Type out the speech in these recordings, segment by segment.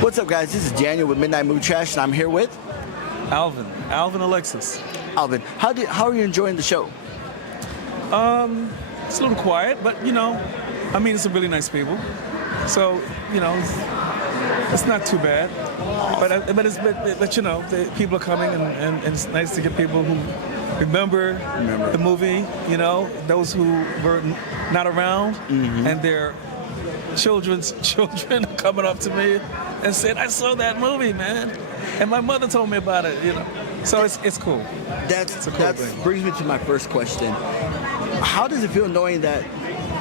What's up, guys? This is Daniel with Midnight Movie Trash, and I'm here with Alvin Alexis. Alvin. How are you enjoying the show? It's a little quiet, but it's some really nice people. So it's not too bad. But the people are coming, and it's nice to get people who remember the movie. Those who were not around, and their children's children coming up to me and said, "I saw that movie, man," and my mother told me about it. So it's cool. That thing. brings me to my first question. How does it feel knowing that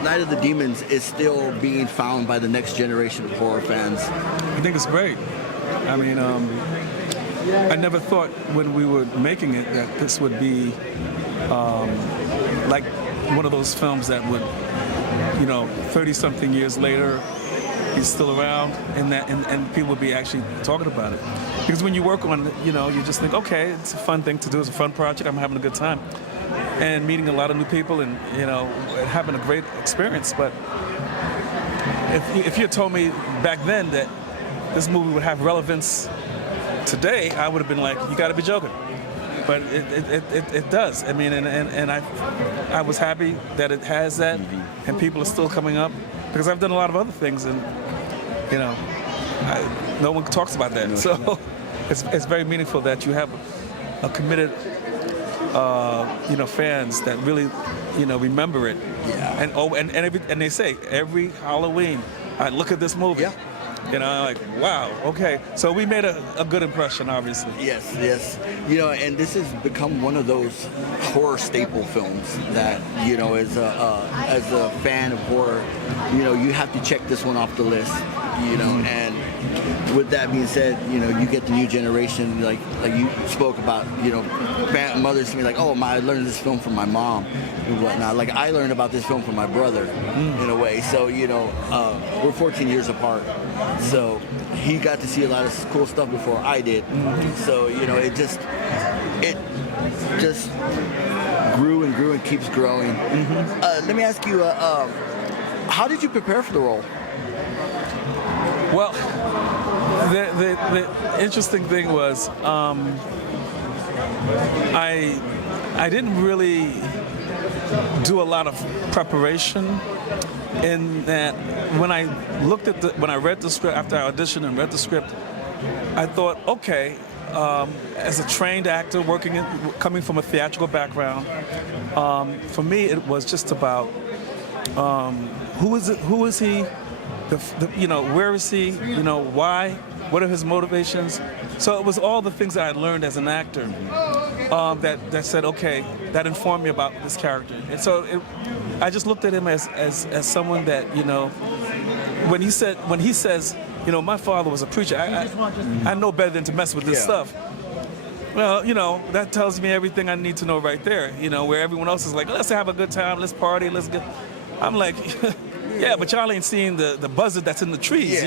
Night of the Demons is still being found by the next generation of horror fans? I think it's great. I mean, I never thought when we were making it that this would be like one of those films that would, 30-something years later, be still around, and people would be actually talking about it. Because when you work on it, you just think, okay, it's a fun thing to do. It's a fun project. I'm having a good time. And meeting a lot of new people and, having a great experience. But if you had told me back then that this movie would have relevance today, I would have been like, you got to be joking. But it does. I mean, and I was happy that it has that, and people are still coming up, because I've done a lot of other things, and no one talks about that. So it's very meaningful that you have a committed fans that really, remember it. Yeah. And they say every Halloween, I look at this movie. Yeah. I'm like, wow, okay. So we made a good impression, obviously. Yes. And this has become one of those horror staple films that, as a fan of horror, you have to check this one off the list, and with that being said, you get the new generation, like you spoke about, mothers to me like, oh, I learned this film from my mom and whatnot. Like, I learned about this film from my brother, in a way. So, we're 14 years apart. So he got to see a lot of cool stuff before I did. So, it just grew and grew and keeps growing. Let me ask you, how did you prepare for the role? Well, the interesting thing was I didn't really do a lot of preparation, in that when I read the script, after I auditioned and read the script, I thought, okay, as a trained actor coming from a theatrical background, for me it was just about who is he? Where is he? Why? What are his motivations? So it was all the things that I learned as an actor that said, okay, that informed me about this character. And so I just looked at him as someone that, when he says, my father was a preacher, I know better than to mess with this stuff. Well, that tells me everything I need to know right there, where everyone else is like, let's have a good time, let's party, let's get. I'm like, yeah, but y'all ain't seeing the buzzard that's in the trees,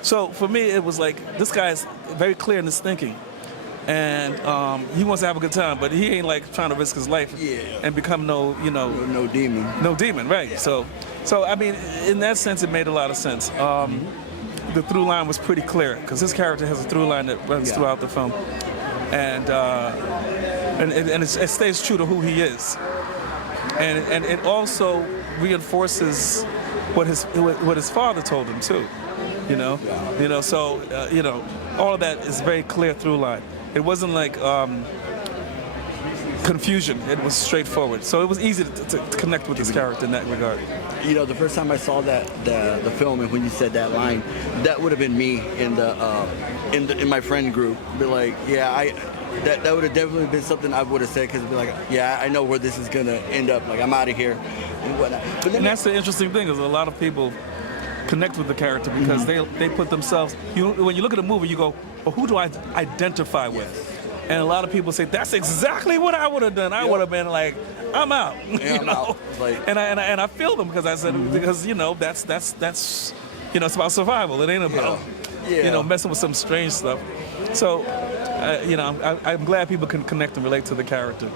So for me, it was like, this guy's very clear in his thinking. And he wants to have a good time, but he ain't like trying to risk his life and become no demon. No demon, right. Yeah. So I mean, in that sense, it made a lot of sense. The through line was pretty clear, because his character has a through line that runs throughout the film. And it stays true to who he is. And it also reinforces what his father told him too, So all of that is very clear through line. It wasn't like confusion. It was straightforward. So it was easy to connect with this character in that regard. The first time I saw the film, and when you said that line, that would have been me in my friend group. Be like, that would have definitely been something I would have said, because it'd be like, I know where this is gonna end up. Like, I'm out of here and whatnot. And that's the interesting thing, is a lot of people connect with the character because they put themselves. When you look at a movie, you go, well, who do I identify with? And a lot of people say, that's exactly what I would have done. I would have been like, I'm out. Yeah, I'm out. Like, and I feel them, because I said, because that's it's about survival. It ain't about messing with some strange stuff. So I'm glad people can connect and relate to the character.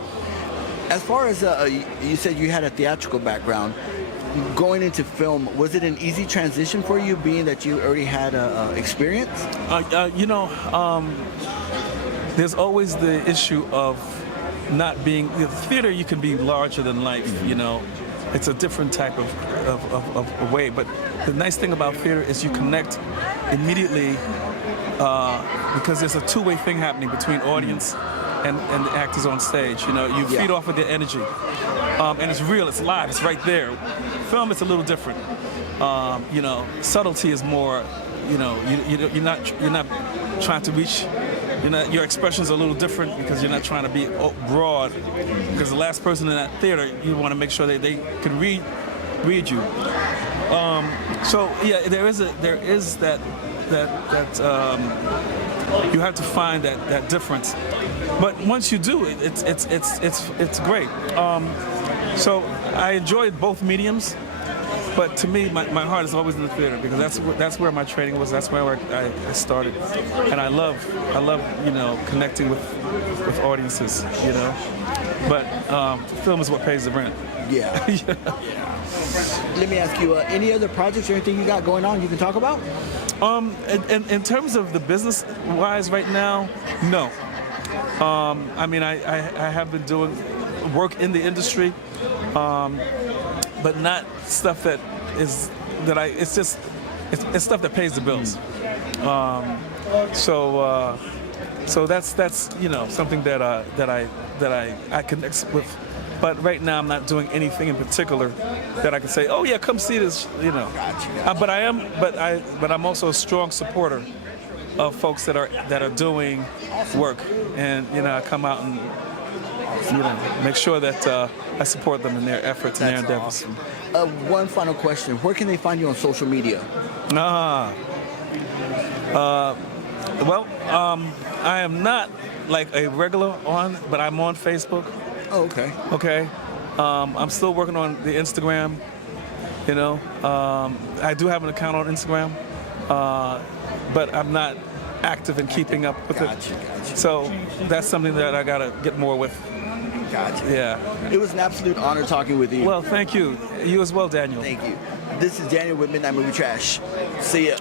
As far as you said you had a theatrical background, going into film, was it an easy transition for you, being that you already had experience? There's always the issue of not being theater. You can be larger than life. It's a different type of way. But the nice thing about theater is you connect immediately because there's a two-way thing happening between audience and the actors on stage. You feed off of their energy, and it's real. It's live. It's right there. Film, it's a little different. Subtlety is more. You're not trying to reach. Your expressions are a little different because you're not trying to be broad. Because the last person in that theater, you want to make sure that they can read you. There is that you have to find that difference. But once you do, it's great. So I enjoyed both mediums. But to me, my heart is always in the theater because that's where my training was. That's where I started, and I love connecting with audiences. But film is what pays the rent. Yeah. Let me ask you, any other projects or anything you got going on you can talk about? In terms of the business wise right now, no. I have been doing work in the industry. But not stuff it's stuff that pays the bills. So that's something that I connect with. But right now I'm not doing anything in particular that I can say, oh yeah, come see this. Gotcha. But I'm also a strong supporter of folks that are doing work, and I come out and make sure that I support them in their efforts and their endeavors. Awesome. One final question. Where can they find you on social media? I am not like a regular but I'm on Facebook. Oh, okay. Okay. I'm still working on the Instagram. I do have an account on Instagram, but I'm not active in keeping up with it. Gotcha. So that's something that I gotta get more with. Gotcha. Yeah. It was an absolute honor talking with you. Well, thank you. You as well, Daniel. Thank you. This is Daniel with Midnight Movie Trash. See ya.